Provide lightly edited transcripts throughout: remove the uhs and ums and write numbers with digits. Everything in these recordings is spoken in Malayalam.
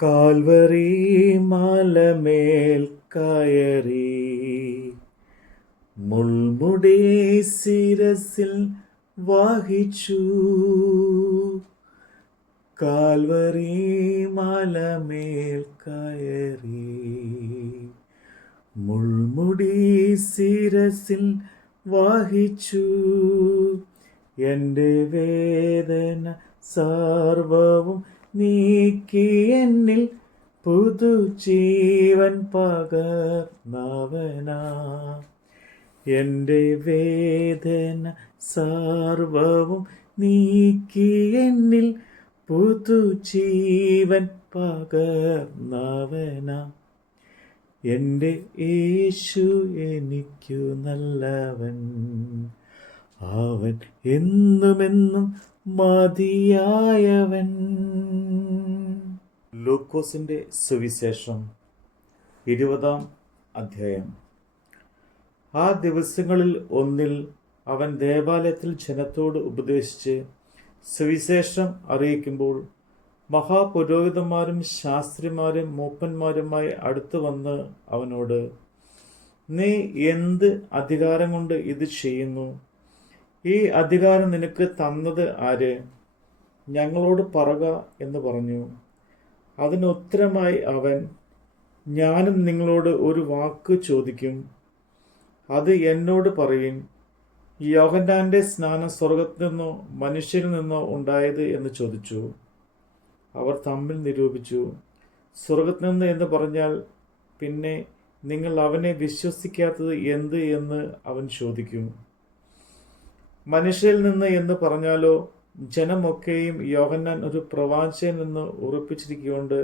കാൽവറി മലമേൽ കയറി മുൾമുടി ശിരസിൽ വഹിച്ചു. കാൽവറി മലമേൽ കയറി മുൾമുടി ശിരസിൽ വഹിച്ചു. എൻ്റെ വേദന സർവവും നീക്കി എന്നിൽ പുതുജീവൻ പകർന്നവനാ. എൻ്റെ വേദന സർവവും നീക്കി എന്നിൽ പുതുജീവൻ പകർന്നവനാ. എൻ്റെ യേശു എനിക്കു നല്ലവൻ, അവൻ എന്നുമെന്നും മതിയായവൻ. ലൂക്കോസിന്റെ സുവിശേഷം 20-ാം അധ്യായം. ആ ദിവസങ്ങളിൽ ഒന്നിൽ അവൻ ദേവാലയത്തിൽ ജനത്തോട് ഉപദേശിച്ച് സുവിശേഷം അറിയിക്കുമ്പോൾ മഹാപുരോഹിതന്മാരും ശാസ്ത്രിമാരും മൂപ്പന്മാരുമായി അടുത്തു വന്ന് അവനോട്, നീ എന്ത് അധികാരം കൊണ്ട് ഇത് ചെയ്യുന്നു? ഈ അധികാരം നിനക്ക് തന്നത് ആര്? ഞങ്ങളോട് പറക എന്ന് പറഞ്ഞു. അതിനുത്തരമായി അവൻ, ഞാനും നിങ്ങളോട് ഒരു വാക്ക് ചോദിക്കും, അത് എന്നോട് പറയും. യോഹന്നാന്റെ സ്നാനം സ്വർഗത്തിൽ നിന്നോ മനുഷ്യരിൽ നിന്നോ ഉണ്ടായത് എന്ന് ചോദിച്ചു. അവർ തമ്മിൽ നിരൂപിച്ചു. സ്വർഗത്തിൽ നിന്ന് എന്ന് പറഞ്ഞാൽ പിന്നെ നിങ്ങൾ അവനെ വിശ്വസിക്കാത്തത് എന്ത് എന്ന് അവൻ ചോദിക്കും. മനുഷ്യരിൽ നിന്ന് എന്ന് പറഞ്ഞാലോ ജനമൊക്കെയും യോഹന്നാൻ ഒരു പ്രവാചകൻ എന്ന് ഉറപ്പിച്ചിരിക്കൊണ്ട്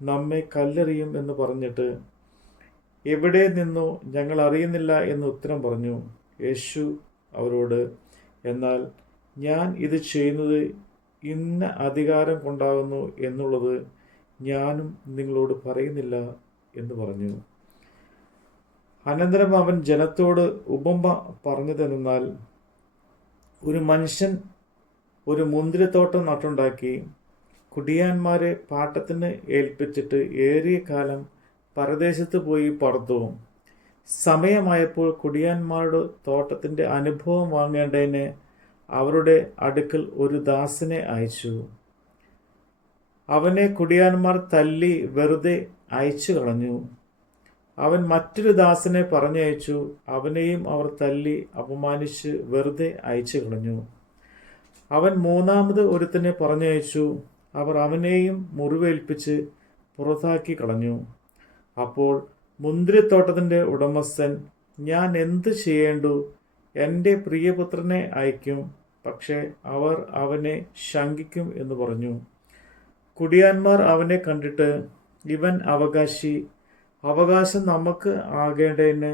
നമ്മെ കല്ലെറിയും എന്ന് പറഞ്ഞിട്ട്, എവിടെ നിന്നോ ഞങ്ങൾ അറിയുന്നില്ല എന്ന് ഉത്തരം പറഞ്ഞു. യേശു അവരോട്, എന്നാൽ ഞാൻ ഇത് ചെയ്യുന്നത് ഇന്ന അധികാരം കൊണ്ടാകുന്നു എന്നുള്ളത് ഞാനും നിങ്ങളോട് പറയുന്നില്ല എന്ന് പറഞ്ഞു. അനന്തരം അവൻ ജനത്തോട് ഉപമ പറഞ്ഞതെന്നാൽ, ഒരു മനുഷ്യൻ ഒരു മുന്തിരിത്തോട്ടം നട്ടുണ്ടാക്കി കുടിയാന്മാരെ പാട്ടത്തിന് ഏൽപ്പിച്ചിട്ട് ഏറിയ കാലം പരദേശത്ത് പോയി പാർത്തു. സമയമായപ്പോൾ കുടിയാന്മാരുടെ തോട്ടത്തിൻ്റെ അനുഭവം വാങ്ങേണ്ടതിന് അവരുടെ അടുക്കൽ ഒരു ദാസനെ അയച്ചു. അവനെ കുടിയാന്മാർ തല്ലി വെറുതെ അയച്ചു കളഞ്ഞു. അവൻ മറ്റൊരു ദാസനെ പറഞ്ഞയച്ചു. അവനെയും അവർ തല്ലി അപമാനിച്ച് വെറുതെ അയച്ചു കളഞ്ഞു. അവൻ മൂന്നാമത് ഒരുത്തനെ പറഞ്ഞയച്ചു. അവർ അവനെയും മുറിവേൽപ്പിച്ച് പുറത്താക്കി കളഞ്ഞു. അപ്പോൾ മുന്തിരിത്തോട്ടത്തിൻ്റെ ഉടമസ്ഥൻ, ഞാൻ എന്ത് ചെയ്യേണ്ടു? എൻ്റെ പ്രിയപുത്രനെ അയക്കും, പക്ഷേ അവർ അവനെ ശങ്കിക്കും എന്ന് പറഞ്ഞു. കുടിയാന്മാർ അവനെ കണ്ടിട്ട്, ഇവൻ അവകാശി, അവകാശം നമുക്ക് ആകേണ്ടതിന്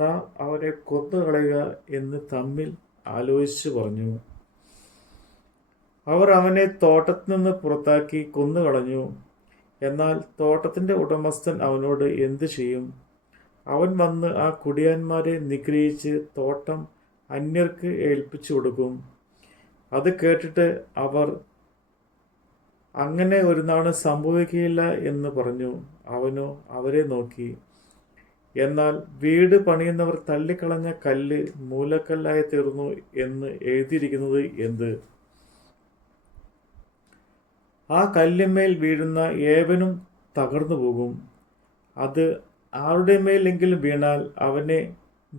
നാം അവനെ കൊന്നുകളയുക എന്ന് തമ്മിൽ ആലോചിച്ചു പറഞ്ഞു. അവർ അവനെ തോട്ടത്തിൽ നിന്ന് പുറത്താക്കി കൊന്നുകളഞ്ഞു. എന്നാൽ തോട്ടത്തിൻ്റെ ഉടമസ്ഥൻ അവനോട് എന്തു ചെയ്യും? അവൻ വന്ന് ആ കുടിയാന്മാരെ നിഗ്രഹിച്ച് തോട്ടം അന്യർക്ക് ഏൽപ്പിച്ചു കൊടുക്കും. അത് കേട്ടിട്ട് അവർ, അങ്ങനെ ഒരു നാൾ സംഭവിക്കുകയില്ല എന്ന് പറഞ്ഞു. അവനോ അവരെ നോക്കി, എന്നാൽ വീട് പണിയുന്നവർ തള്ളിക്കളഞ്ഞ കല്ല് മൂലക്കല്ലായി തീർന്നു എന്ന് എഴുതിയിരിക്കുന്നത് എന്ത്? ആ കല്ലിന്മേൽ വീഴുന്ന ഏവനും തകർന്നു പോകും. അത് ആരുടെ മേലെങ്കിലും വീണാൽ അവനെ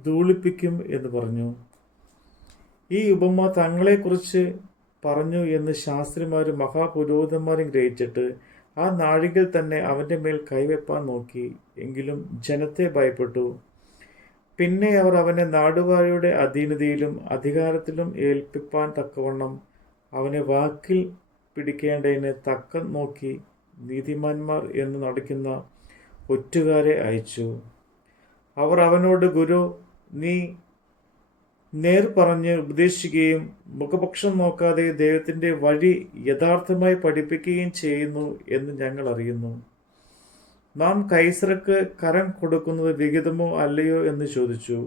ധൂളിപ്പിക്കും എന്ന് പറഞ്ഞു. ഈ ഉപമ തങ്ങളെക്കുറിച്ച് പറഞ്ഞു എന്ന് ശാസ്ത്രിമാരും മഹാപുരോഹിതന്മാരും ഗ്രഹിച്ചിട്ട് ആ നാഴികയിൽ തന്നെ അവൻ്റെ മേൽ കൈവെപ്പാൻ നോക്കി. എങ്കിലും ജനത്തെ ഭയപ്പെട്ടു. പിന്നെ അവർ അവനെ നാടുവാഴിയുടെ അധീനതയിലും അധികാരത്തിലും ഏൽപ്പിപ്പാൻ തക്കവണ്ണം അവനെ വാക്കിൽ പിടിക്കേണ്ടതിന് തക്കം നോക്കി നീതിമാന്മാർ എന്ന് നടിക്കുന്ന ഒറ്റുകാരെ അയച്ചു. അവർ അവനോട്, ഗുരു, നീ നേർ പറഞ്ഞ് ഉപദേശിക്കുകയും മുഖപക്ഷം നോക്കാതെ ദൈവത്തിൻ്റെ വഴി യഥാർത്ഥമായി പഠിപ്പിക്കുകയും ചെയ്യുന്നു എന്ന് ഞങ്ങൾ അറിയുന്നു. നാം കൈസർക്ക് കരം കൊടുക്കുന്നത് വിഹിതമോ അല്ലയോ എന്ന് ചോദിച്ചു.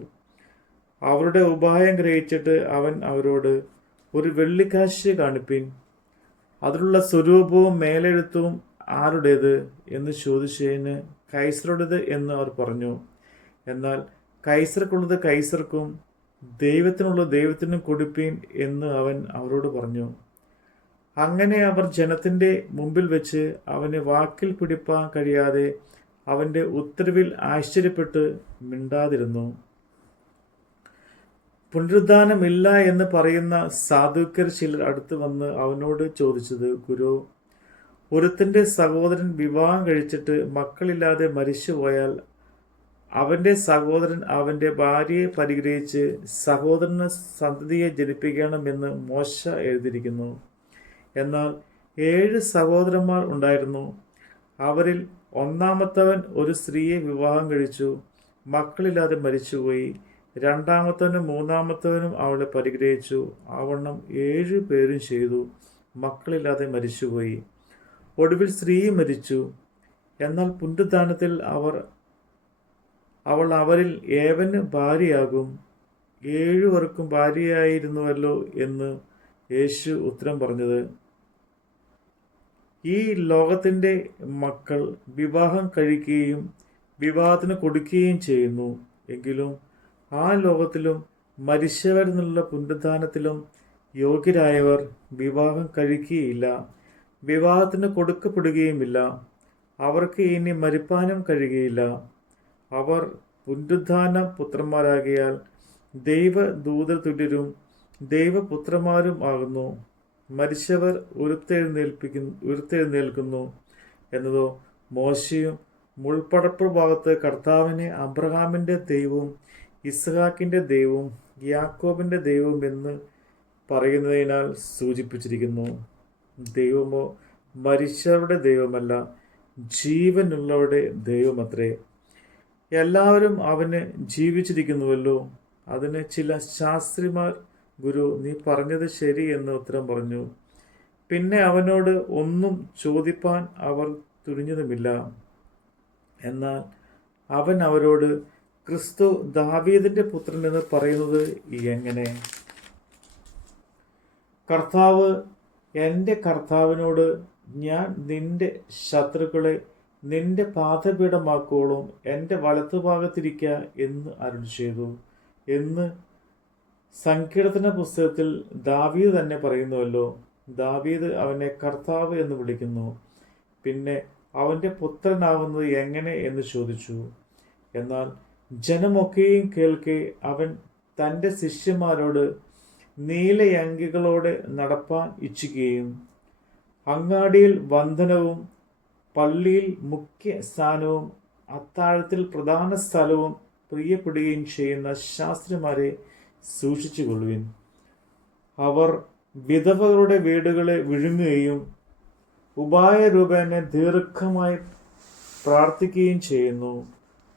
അവരുടെ ഉപായം ഗ്രഹിച്ചിട്ട് അവൻ അവരോട്, ഒരു വെള്ളിക്കാശ് കാണിപ്പിൻ, അതിലുള്ള സ്വരൂപവും മേലെഴുത്തും ആരുടേത് എന്ന് ചോദിച്ചതിന് കൈസറുടേത് എന്ന് അവർ പറഞ്ഞു. എന്നാൽ കൈസർക്കുള്ളത് കൈസർക്കും ദൈവത്തിനുള്ളത് ദൈവത്തിനും കൊടുപ്പീൻ എന്ന് അവൻ അവരോട് പറഞ്ഞു. അങ്ങനെ അവർ ജനത്തിൻ്റെ മുമ്പിൽ വെച്ച് അവനെ വാക്കിൽ പിടിപ്പാൻ കഴിയാതെ അവൻ്റെ ഉത്തരവിൽ ആശ്ചര്യപ്പെട്ട് മിണ്ടാതിരുന്നു. പുനരുദ്ധാനമില്ല എന്ന് പറയുന്ന സാധുക്യർ ചിലർ അടുത്ത് വന്ന് അവനോട് ചോദിച്ചത്, ഗുരു, ഒരുത്തൻ്റെ സഹോദരൻ വിവാഹം കഴിച്ചിട്ട് മക്കളില്ലാതെ മരിച്ചുപോയാൽ അവൻ്റെ സഹോദരൻ അവൻ്റെ ഭാര്യയെ പരിഗ്രഹിച്ച് സഹോദരന് സന്തതിയെ ജനിപ്പിക്കണമെന്ന് മോശ എഴുതിയിരിക്കുന്നു. എന്നാൽ 7 സഹോദരന്മാർ ഉണ്ടായിരുന്നു. അവരിൽ ഒന്നാമത്തവൻ ഒരു സ്ത്രീയെ വിവാഹം കഴിച്ചു, മക്കളില്ലാതെ മരിച്ചുപോയി. രണ്ടാമത്തവനും മൂന്നാമത്തവനും അവളെ പരിഗ്രഹിച്ചു. ആവണ്ണം 7 പേരും ചെയ്തു, മക്കളില്ലാതെ മരിച്ചുപോയി. ഒടുവിൽ സ്ത്രീ മരിച്ചു. എന്നാൽ പുനരുദ്ധാനത്തിൽ അവൾ അവരിൽ ഏവന് ഭാര്യയാകും. 7 പേർക്കും ഭാര്യയായിരുന്നുവല്ലോ എന്ന് യേശു ഉത്തരം പറഞ്ഞത്. ഈ ലോകത്തിൻ്റെ മക്കൾ വിവാഹം കഴിക്കുകയും വിവാഹത്തിന് കൊടുക്കുകയും ചെയ്യുന്നു. എങ്കിലും ആ ലോകത്തിലും മരിച്ചവരിൽ നിന്നുള്ള പുനരുദ്ധാനത്തിലും യോഗ്യരായവർ വിവാഹം കഴിക്കുകയില്ല, വിവാഹത്തിന് കൊടുക്കപ്പെടുകയുമില്ല. അവർക്ക് ഇനി മരിപ്പാനും കഴിയുകയില്ല. അവർ പുനരുദ്ധാന പുത്രന്മാരാകിയാൽ ദൈവദൂതർ തുല്യരും ദൈവപുത്രന്മാരും ആകുന്നു. മരിച്ചവർ ഉയർത്തെഴുന്നേൽക്കുന്നു എന്നതോ മോശയും മുൾപ്പടപ്പ് ഭാഗത്ത് കർത്താവിനെ അബ്രഹാമിൻ്റെ ദൈവവും ഇസ്ഹാക്കിൻ്റെ ദൈവവും യാക്കോബിൻ്റെ ദൈവവും എന്ന് പറയുന്നതിനാൽ സൂചിപ്പിച്ചിരിക്കുന്നു. ദൈവമോ മരിച്ചവരുടെ ദൈവമല്ല, ജീവനുള്ളവരുടെ ദൈവമത്രേ. എല്ലാവരും അവന് ജീവിച്ചിരിക്കുന്നുവല്ലോ. അതിന് ചില ശാസ്ത്രിമാർ, ഗുരു, നീ പറഞ്ഞത് ശരി എന്ന് ഉത്തരം പറഞ്ഞു. പിന്നെ അവനോട് ഒന്നും ചോദിപ്പാൻ അവർ തുനിഞ്ഞതുമില്ല. എന്നാൽ അവൻ അവരോട്, ക്രിസ്തു ദാവീദിന്റെ പുത്രൻ എന്ന് പറയുന്നത് എങ്ങനെ? കർത്താവ് എൻ്റെ കർത്താവിനോട്, ഞാൻ നിന്റെ ശത്രുക്കളെ നിന്റെ പാദപീഠമാക്കോളും എൻ്റെ വലത്തുഭാഗത്തിരിക്ക എന്ന് അരുളി ചെയ്തു എന്ന് സങ്കീർത്തന പുസ്തകത്തിൽ ദാവീദ് തന്നെ പറയുന്നുവല്ലോ. ദാവീദ് അവനെ കർത്താവ് എന്ന് വിളിക്കുന്നു. പിന്നെ അവൻ്റെ പുത്രനാകുന്നത് എങ്ങനെ എന്ന് ചോദിച്ചു. എന്നാൽ ജനമൊക്കെയും കേൾക്കെ അവൻ തൻ്റെ ശിഷ്യന്മാരോട് നീലയങ്കികളോടെ നടപ്പാൻ ഇച്ഛിക്കുകയും അങ്ങാടിയിൽ വന്ദനവും പള്ളിയിൽ മുഖ്യ സ്ഥാനവും അത്താഴത്തിൽ പ്രധാന സ്ഥലവും പ്രിയപ്പെടുകയും ചെയ്യുന്ന ശാസ്ത്രിമാരെ സൂക്ഷിച്ചുകൊള്ളുവിൻ. അവർ വിധവകളുടെ വീടുകളെ വിഴുങ്ങുകയും ഉപായരൂപേണ ദീർഘമായി പ്രാർത്ഥിക്കുകയും ചെയ്യുന്നു.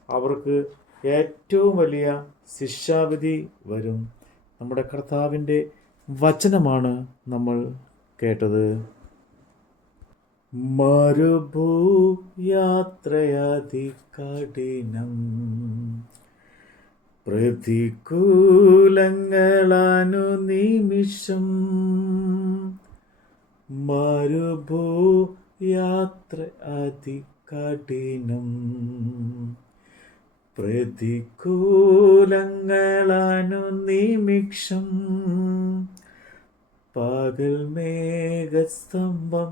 അവർക്ക് ഏറ്റവും വലിയ ശിക്ഷാവിധി വരും. നമ്മുടെ കർത്താവിൻ്റെ വചനമാണ് നമ്മൾ കേട്ടത്. മരുഭൂയാത്രയതികഠിനം, പ്രതികൂലങ്ങളനുനിമിഷം. മരുഭൂയാത്ര അതികഠിനം, പ്രതികൂലങ്ങളനുനിമിഷം. പകൽ മേഘസ്തംഭം,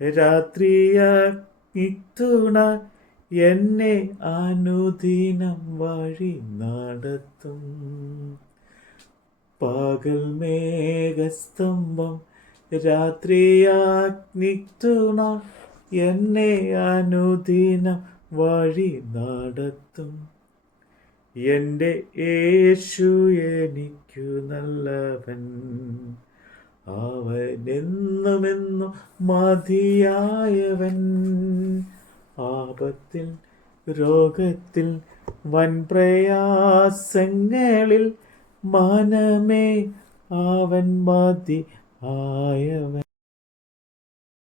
രാത്രിയാഗ്നിത്തുണ എന്നെ അനുദിനം വഴി നടത്തും. പകൽ മേഘസ്തംഭം, രാത്രിയാഗ്നിത്തുണ എന്നെ അനുദിനം വഴി നടത്തും. എൻ്റെ യേശു എനിക്കു നല്ലവൻ, അവനെന്നുമെന്നും മതിയായവൻ. ആപത്തിൽ രോഗത്തിൽ വൻപ്രയാസങ്ങളിൽ മനമേ അവൻ മതിയായവൻ.